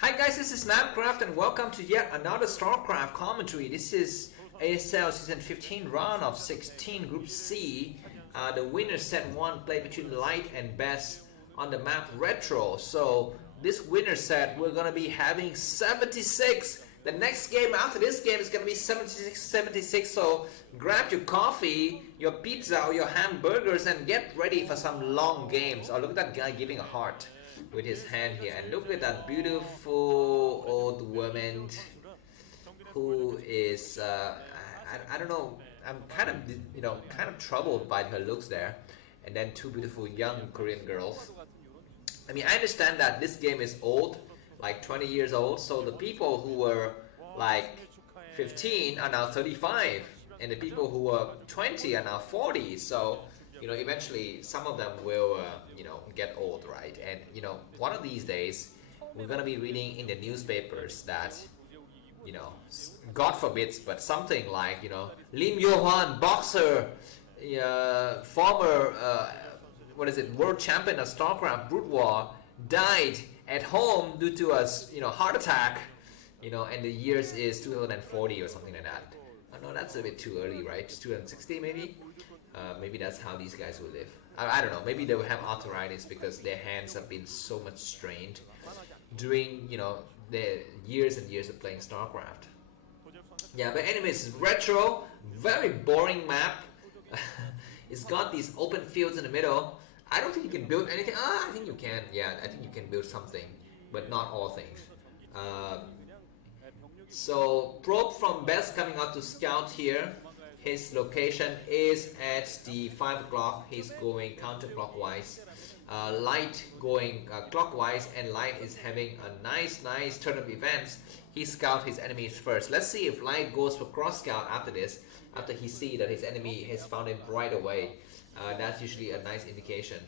Hi guys, this is Starcraft and welcome to yet another Starcraft commentary. This is ASL Season 15 round of 16 Group C. The winner set 1 played between Light and Best on the map Retro. So this winner set we're gonna be having 76. The next game after this game is gonna be 76. So grab your coffee, your pizza or your hamburgers and get ready for some long games. Oh, look at that guy giving a heart with his hand here, and look at that beautiful old woman who is I don't know, I'm kind of troubled by her looks there, and then two beautiful young Korean girls. I mean, I understand that this game is old, like 20 years old, so the people who were like 15 are now 35 and the people who were 20 are now 40, so eventually some of them will get old, right? And one of these days we're gonna be reading in the newspapers that God forbids, but something like Lim Yo-hwan, boxer, former world champion of Starcraft broodwar, died at home due to a heart attack, and the years is 2040 or something like that. I know that's a bit too early, right? 2060 maybe. Maybe that's how these guys will live. I don't know. Maybe they will have arthritis because their hands have been so much strained during their years and years of playing Starcraft. Yeah, but anyways, Retro, very boring map. It's got these open fields in the middle. I don't think you can build anything. I think you can. Yeah, I think you can build something, but not all things. So probe from Best coming out to scout here. His location is at the 5 o'clock. He's going counterclockwise. Light going clockwise, and Light is having a nice turn of events. He scouts his enemies first. Let's see if Light goes for cross scout after this, after he sees that his enemy has found him right away. That's usually a nice indication.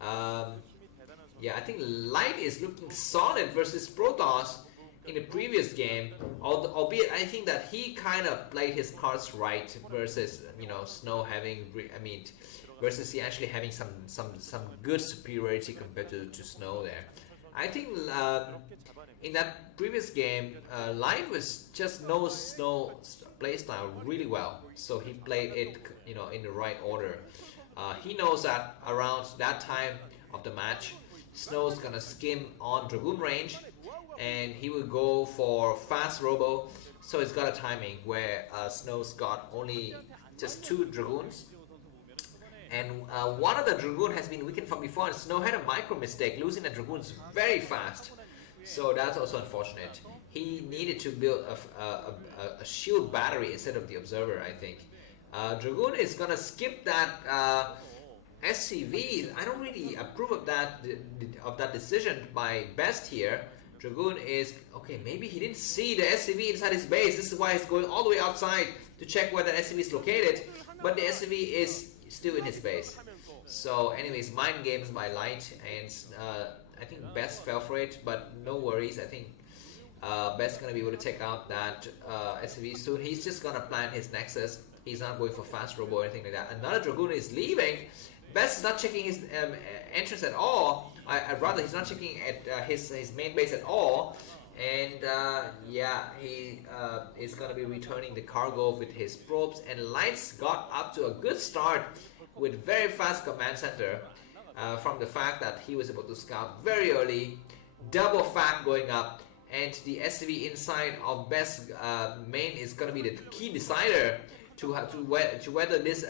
Yeah, I think Light is looking solid versus Protoss in the previous game, albeit I think that he kind of played his cards right versus Snow having versus he actually having some good superiority compared to Snow there. I think in that previous game, Light was just knows Snow playstyle really well, so he played it in the right order. He knows that around that time of the match, Snow's gonna skim on Dragoon range, and he will go for fast robo, so it's got a timing where Snow's got only just 2 Dragoons, and one of the Dragoon has been weakened from before, and Snow had a micro mistake, losing the Dragoons very fast, so that's also unfortunate. He needed to build a shield battery instead of the Observer, I think. Dragoon is gonna skip that SCV. I don't really approve of that decision by Best here. Dragoon is okay. Maybe he didn't see the SCV inside his base. This is why he's going all the way outside to check where the SCV is located. But the SCV is still in his base. So, anyways, mind games by Light, and I think Best fell for it. But no worries. I think Best gonna be able to take out that SCV soon. He's just gonna plan his Nexus. He's not going for fast robo or anything like that. Another Dragoon is leaving. Best is not checking his entrance at all. I'd rather he's not checking at his main base at all. And yeah, he is going to be returning the cargo with his probes. And Lights got up to a good start with very fast command center from the fact that he was able to scout very early. Double fact going up. And the SCV inside of Best main is going to be the key decider to whether this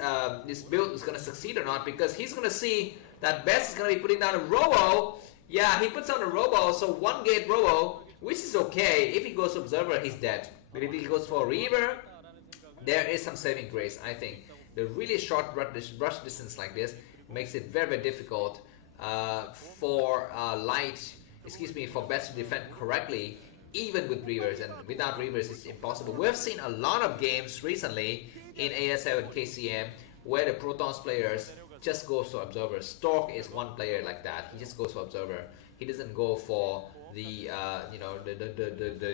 build is going to succeed or not, because he's going to see that Best is going to be putting down a robo. Yeah, he puts down a robo, so 1 gate robo, which is okay. If he goes to Observer, he's dead. But if he goes for Reaver, there is some saving grace, I think. The really short rush distance like this makes it very difficult for for Best to defend correctly, even with Reavers, and without Reavers it's impossible. We've seen a lot of games recently in ASL and KCM where the Protoss players just go for Observer. Stork is one player like that. He just goes for Observer. He doesn't go for the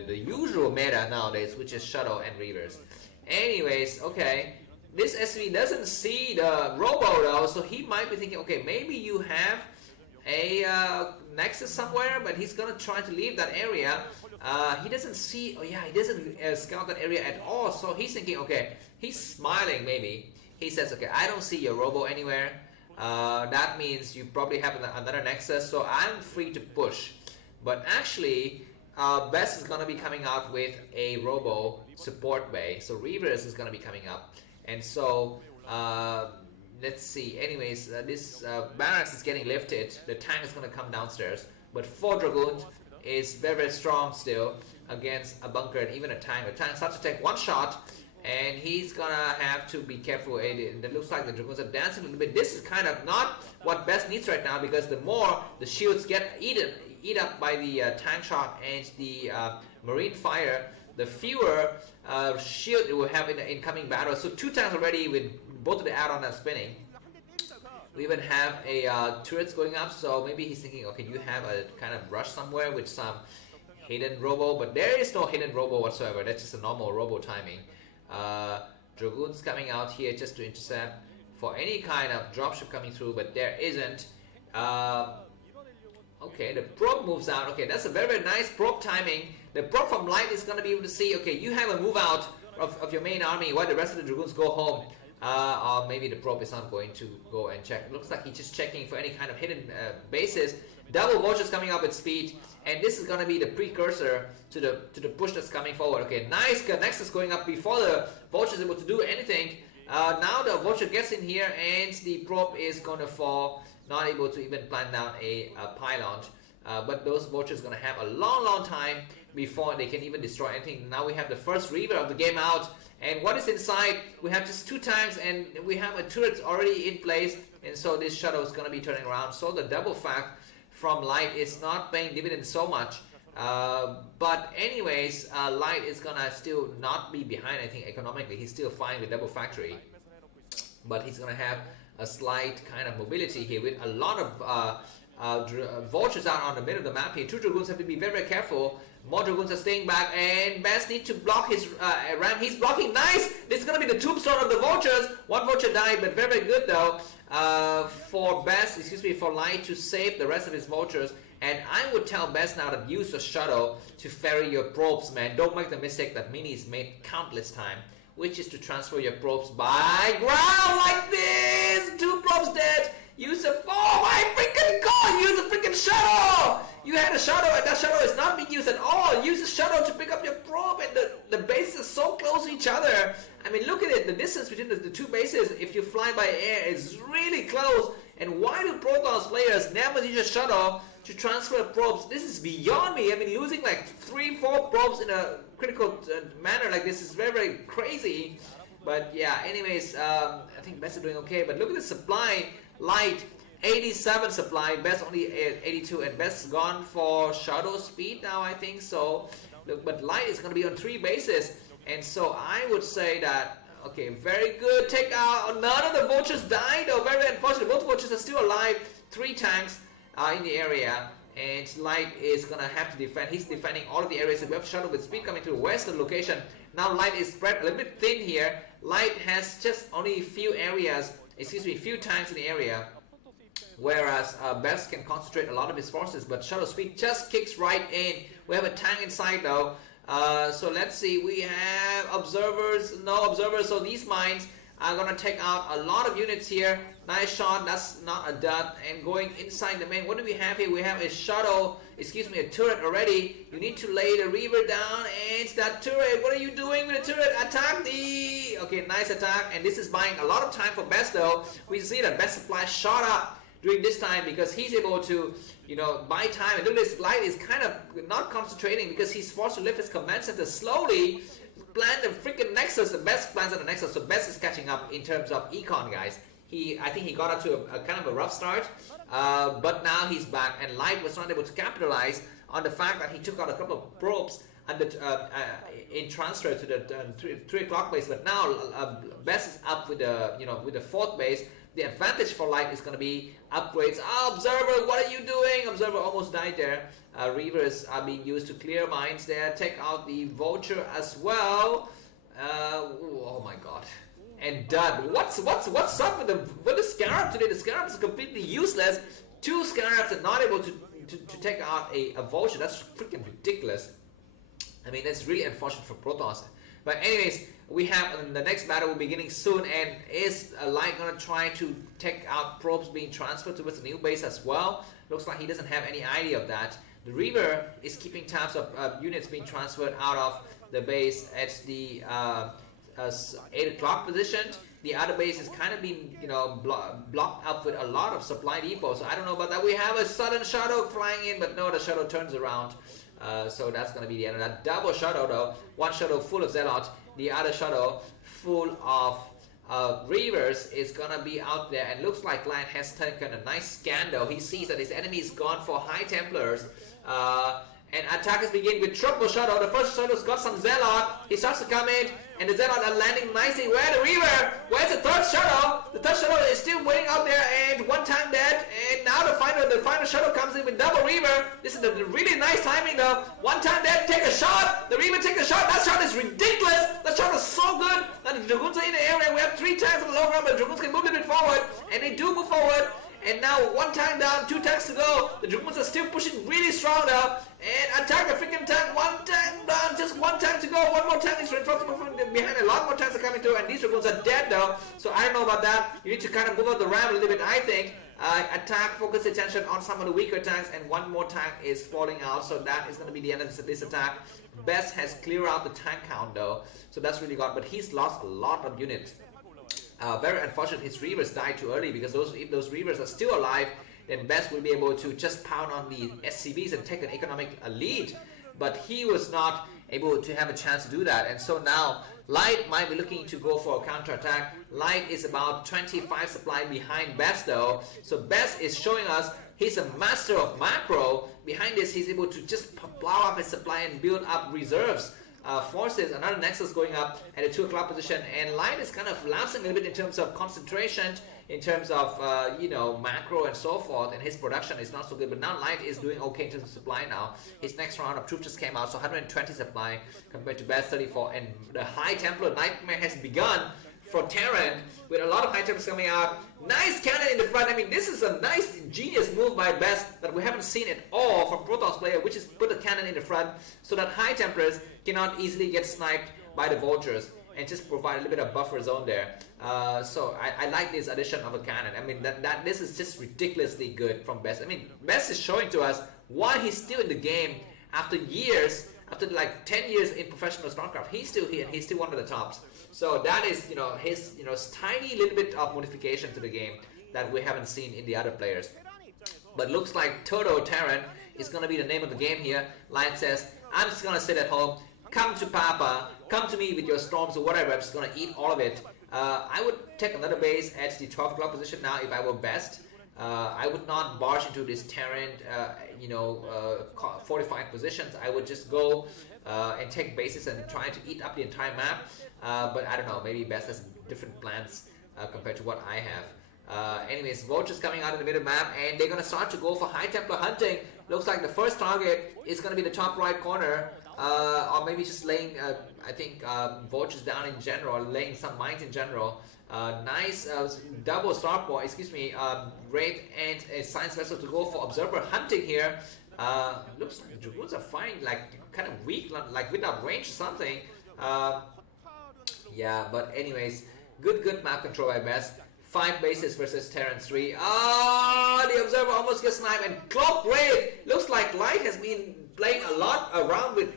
the usual meta nowadays, which is Shuttle and Reavers. Anyways, okay. This SV doesn't see the robo though, so he might be thinking, okay, maybe you have a nexus somewhere, but he's gonna try to leave that area. He doesn't see, oh yeah, he doesn't scout that area at all, so he's thinking, okay, he's smiling maybe. He says, okay, I don't see your robo anywhere. That means you probably have another nexus, so I'm free to push. But actually, Best is gonna be coming out with a robo support bay, so Reavers is gonna be coming up, and so let's see. Anyways, this barracks is getting lifted. The tank is gonna come downstairs, but 4 Dragoons is very, very strong still against a bunker and even a tank. The tank starts to take one shot, and he's gonna have to be careful. It looks like the Dragoons are dancing a little bit. This is kind of not what Best needs right now, because the more the shields get eat up by the tank shot and the marine fire, the fewer shield it will have in the incoming battle. So 2 tanks already with both of the add-on and spinning. We even have a turrets going up, so maybe he's thinking, okay, you have a kind of rush somewhere with some hidden robo, but there is no hidden robo whatsoever. That's just a normal robo timing. Dragoons coming out here just to intercept for any kind of dropship coming through, but there isn't. Okay, the probe moves out. Okay, that's a very, very nice probe timing. The probe from Light is going to be able to see, okay, you have a move out of your main army while the rest of the Dragoons go home. Or maybe the probe is not going to go and check. It looks like he's just checking for any kind of hidden bases. Double vultures coming up with speed, and this is going to be the precursor to the push that's coming forward. Okay, nice nexus going up before the vulture is able to do anything. Now the vulture gets in here, and the probe is going to fall, not able to even plant down a pylon. But those vultures are going to have a long time before they can even destroy anything. Now we have the first Reaver of the game out. And what is inside? We have just 2 tanks, and we have a turret already in place, and so this shuttle is going to be turning around. So the double fact from Light is not paying dividends so much. But anyways, Light is going to still not be behind anything economically. He's still fine with double factory. But he's going to have a slight kind of mobility here with a lot of vultures out on the middle of the map here. 2 Dragoons have to be very, very careful. More Dragoons are staying back, and Best needs to block his ram. He's blocking. Nice! This is going to be the tombstone of the vultures. 1 vulture died, but very, very good though for Best, for Light to save the rest of his vultures. And I would tell Best now to use the shuttle to ferry your probes, man. Don't make the mistake that Mini's made countless times, which is to transfer your probes by ground like this. 2 probes dead. Use a, oh my freaking god, use a freaking shuttle! You had a shuttle, and that shuttle is not being used at all. Use a shuttle to pick up your probe, and the bases are so close to each other. I mean, look at it, the distance between the 2 bases, if you fly by air, is really close. And why do Protoss players never use a shuttle to transfer probes? This is beyond me. I mean, losing like 3-4 probes in a critical manner like this is very, very crazy. But yeah, anyways, I think Best is doing okay. But look at the supply. Light 87 supply, Best only 82, and Best's gone for shadow speed now, I think so. Look, but Light is going to be on 3 bases, and so I would say that, okay, very good take out. None of the vultures died, though. Very unfortunate. Both vultures are still alive. 3 tanks in the area, and Light is going to have to defend. He's defending all of the areas. We have shadow with speed coming through western location. Now Light is spread a little bit thin here. Light has just only a few areas, few tanks in the area, whereas Best can concentrate a lot of his forces, but Shadow Speed just kicks right in. We have a tank inside though, so let's see, we have observers, no observers, so these mines are gonna take out a lot of units here. Nice shot, that's not a dud. And going inside the main, what do we have here? We have a shuttle, a turret already. You need to lay the Reaver down, and that turret, what are you doing with the turret? Attack the, okay, nice attack. And this is buying a lot of time for Best though. We see that Best supply shot up during this time because he's able to, you know, buy time. And look, this Light is kind of not concentrating because he's forced to lift his command center slowly. Plan the freaking Nexus. The Best plans on the Nexus, so Best is catching up in terms of econ, guys. I think he got up to a kind of a rough start, but now he's back, and Light was not able to capitalize on the fact that he took out a couple of probes and in transfer to the 3 o'clock base. But now Best is up with the with the 4th base. The advantage for Light is going to be upgrades. Observer, what are you doing? Observer almost died there. Reavers are being used to clear mines there. Take out the Vulture as well. Oh my god. And done. What's up with the Scarab today? The Scarab is completely useless. 2 Scarabs and not able to take out a Vulture. That's freaking ridiculous. I mean, that's really unfortunate for Protoss. But anyways, we have the next battle will be beginning soon, and is Light gonna try to take out probes being transferred towards the new base as well? Looks like he doesn't have any idea of that. The Reaver is keeping tabs of units being transferred out of the base at the 8 o'clock position. The other base is kind of being, you know, blocked up with a lot of supply depots. So I don't know about that. We have a sudden shuttle flying in, but no, the shuttle turns around. So that's going to be the end of that. Double shuttle though. One shuttle full of Zealot. The other shuttle full of Reavers is going to be out there. And looks like Lion has taken a nice scan though. He sees that his enemy is gone for High Templars. And attackers begin with triple shuttle. The first shuttle's got some Zealot. He starts to come in, and the Zealot are landing nicely. Where the Reaver? Where's the third shuttle? The third shuttle is still waiting out there, and one time dead. And now the final shuttle comes in with double Reaver. This is the really nice timing though. One time dead, take a shot. The Reaver take a shot. That shot is ridiculous. That shot is so good. Now the Dragoons are in the area. We have 3 tanks on the low ground, but the Dragoons can move a bit forward, and they do move forward. And now 1 tank down, 2 tanks to go. The Dragoons are still pushing really strong now. And attack the freaking tank. 1 tank down, just 1 tank to go. 1 more tank is reinforcing from behind. A lot more tanks are coming through, and these Dragoons are dead though. So I don't know about that. You need to kind of move up the ramp a little bit, I think. Attack, focus attention on some of the weaker tanks, and 1 more tank is falling out. So that is going to be the end of this attack. Best has cleared out the tank count though. So that's really good. But he's lost a lot of units. Very unfortunate his Reavers died too early, because if those Reavers are still alive, then Best will be able to just pound on the SCVs and take an economic lead. But he was not able to have a chance to do that, and so now Light might be looking to go for a counterattack. Light is about 25 supply behind Best though, so Best is showing us he's a master of macro. Behind this, he's able to just plow up his supply and build up reserves. Forces, another Nexus going up at a 2 o'clock position, and Light is kind of lapsing a little bit in terms of concentration, in terms of you know, macro and so forth, and his production is not so good. But now Light is doing okay in terms of supply now. His next round of troops just came out, so 120 supply compared to Best 34, and the High Templar Nightmare has begun for Terran, with a lot of High Templars coming out. Nice cannon in the front. I mean, this is a nice, genius move by Best that we haven't seen at all from Protoss player, which is put a cannon in the front so that High Templars cannot easily get sniped by the Vultures, and just provide a little bit of buffer zone there. So I like this addition of a cannon. I mean, this is just ridiculously good from Best. I mean, Best is showing to us why he's still in the game after years, after like 10 years in professional Starcraft. He's still here, and he's still one of the tops. So that is, you know, his, you know, tiny little bit of modification to the game that we haven't seen in the other players. But looks like Toto Terran is going to be the name of the game here. Lion says, I'm just going to sit at home. Come to Papa. Come to me with your storms or whatever. I'm just going to eat all of it. I would take another base at the 12 o'clock position now if I were Best. I would not barge into this Terran, you know, fortified positions. I would just go and take bases and try to eat up the entire map. But I don't know, maybe Best has different plans compared to what I have. Anyways, Vultures coming out in the middle map, and they're going to start to go for High Templar hunting. Looks like the first target is going to be the top right corner, or maybe just laying, I think, Vultures down in general, laying some mines in general. Nice double starport, Wraith and a science vessel to go for observer hunting here. Looks like the Dragoons are firing like kind of weak, like without range or something. Yeah, but anyways, good map control by Best. 5 bases versus Terran 3. The observer almost gets sniped, and Cloak Wraith. Looks like Light has been playing a lot around with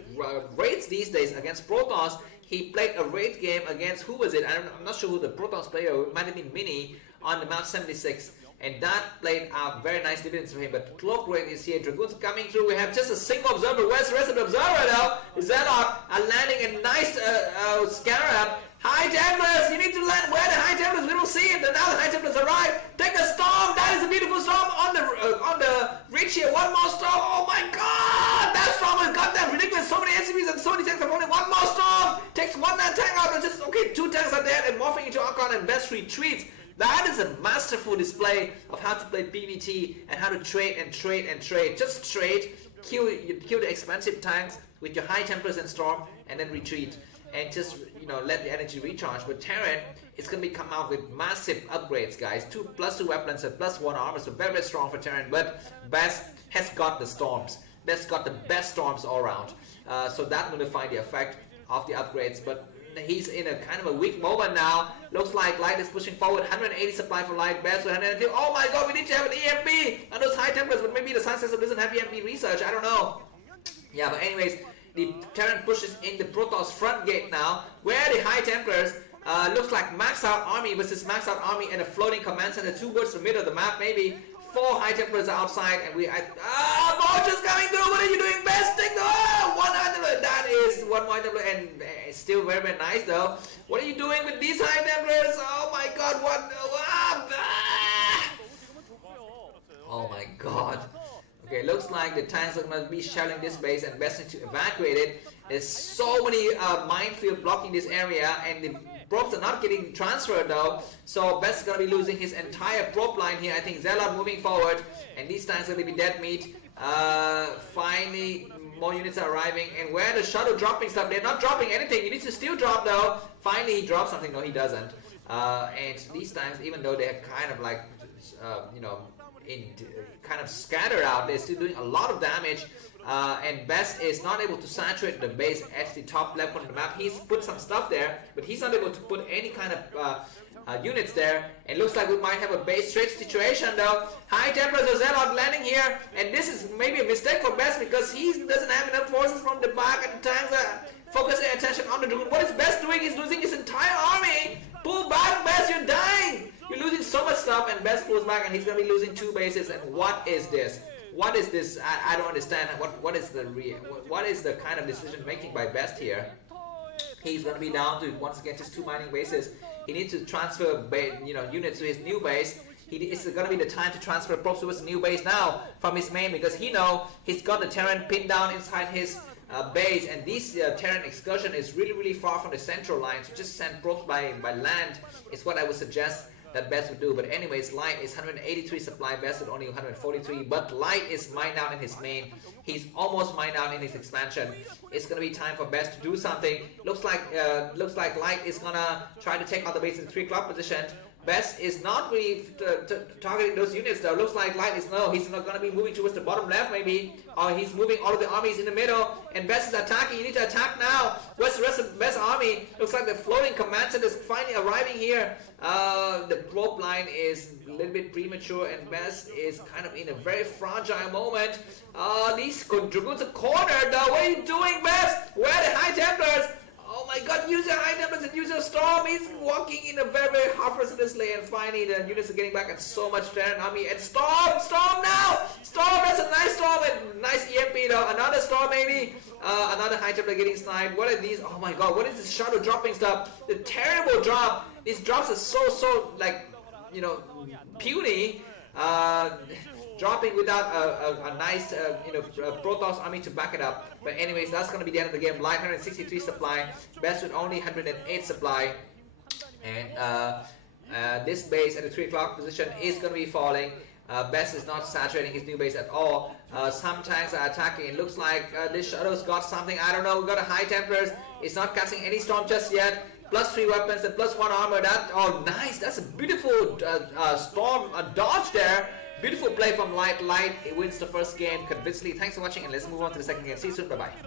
Wraiths these days against Protoss. He played a Wraith game against, who was it? I'm not sure who the Protoss player, it might have been Mini, on the map 76. And that played out very nice dividends for him. But Cloak Wraith is here. Dragoons coming through. We have just a single observer. Where's the rest of the observer now? Zealot are landing a nice Scarab. High Templars, you need to land. Where the High Templars? We don't see it. Now the High Templars arrive. Take a storm. That is a beautiful storm on the reach here. One more storm. Oh my God! That storm is goddamn ridiculous. So many SCVs and so many tanks have only one more storm. Takes one tank out. And just okay. 2 tanks are dead and morphing into Archon, and Best retreats. That is a masterful display of how to play PvT and how to trade and trade and trade. Just trade, kill the expensive tanks with your High Templars and Storm, and then retreat. and just let the energy recharge. But Terran is gonna be come out with massive upgrades, guys. +2 weapons and +1 armor, so very strong for Terran. But Best has got the storms. Best got the best storms all around. So that will define the effect of the upgrades. But he's in a kind of a weak moment now. Looks like Light is pushing forward. 180 supply for Light. Best with 180. Oh my god, we need to have an EMP on those high temperatures, but maybe the Sun System doesn't have EMP research. I don't know. Yeah, but anyways, the Terran pushes in the Protoss front gate now, where the high temperatures looks like max out army versus max out army and a floating command center towards the middle of the map. Maybe 4 high temperatures outside, and Vulture's coming through. What are you doing, Best? Take the 1 high temperature. That is 1 high temperature, and it's still very nice though. What are you doing with these high temperatures? Oh my god, what? Oh my god. Okay, looks like the tanks are gonna be shelling this base and Best need to evacuate it. There's so many minefield blocking this area, and the probes are not getting transferred though. So Best is gonna be losing his entire probe line here. I think Zelle moving forward, and these tanks are gonna be dead meat. Finally, more units are arriving, and where the shuttle dropping stuff? They're not dropping anything. He needs to still drop though. Finally, he drops something. No, he doesn't. And these tanks, even though they're kind of like, kind of scattered out, they're still doing a lot of damage. And Best is not able to saturate the base at the top left corner of the map. He's put some stuff there, but he's not able to put any kind of units there. And looks like we might have a base stretch situation though. High temperatures are Zelle landing here, and this is maybe a mistake for Best because he doesn't have enough forces from the back, and the tanks are focusing attention on the Dragoon. What is Best doing? He's losing his entire army. Pull back, Best, you're dying. You're losing so much stuff, and Best pulls back, and he's gonna be losing 2 bases. And what is this? What is this? I don't understand. What is the kind of decision making by Best here? He's gonna be down to once again just 2 mining bases. He needs to transfer units to his new base. It's gonna be the time to transfer probes to his new base now from his main, because he's got the Terran pinned down inside his base, and this Terran excursion is really far from the central line. So just send probes by land is what I would suggest that Best would do. But anyways, Light is 183 supply, Best with only 143, but Light is mined out in his main. He's almost mined out in his expansion. It's gonna be time for Best to do something. Looks like Light is gonna try to take out the base in the 3 o'clock position. Best is not really targeting those units though. Looks like Light is he's not gonna be moving towards the bottom left maybe, or he's moving all of the armies in the middle, and Best is attacking. You need to attack now. What's the rest of Best's army? Looks like the floating command center is finally arriving here. The probe line is a little bit premature, and Best is kind of in a very fragile moment. These Dragoons are cornered though. What are you doing, Best? Where are the high templars? Oh my god, use your high templars and use your storm. He's walking in a very hard precipitously, and finally the units are getting back, and so much Terran army. And storm now! Storm, that's a nice storm, and nice EMP though. Another storm maybe. Another high templar getting sniped. What are these? Oh my god, what is this shuttle dropping stuff? The terrible drop. These drops are so like, puny. Dropping without a nice Protoss army to back it up. But anyways, that's gonna be the end of the game. Light 163 supply, Best with only 108 supply, and this base at the 3 o'clock position is gonna be falling. Best is not saturating his new base at all. Some tanks are attacking. It looks like this shuttle's got something. I don't know. We got a high templars. It's not casting any storm just yet. +3 weapons and +1 armor. Nice. That's a beautiful storm dodge there. Beautiful play from Light. It wins the first game convincingly. Thanks for watching, and let's move on to the second game. See you soon. Bye bye.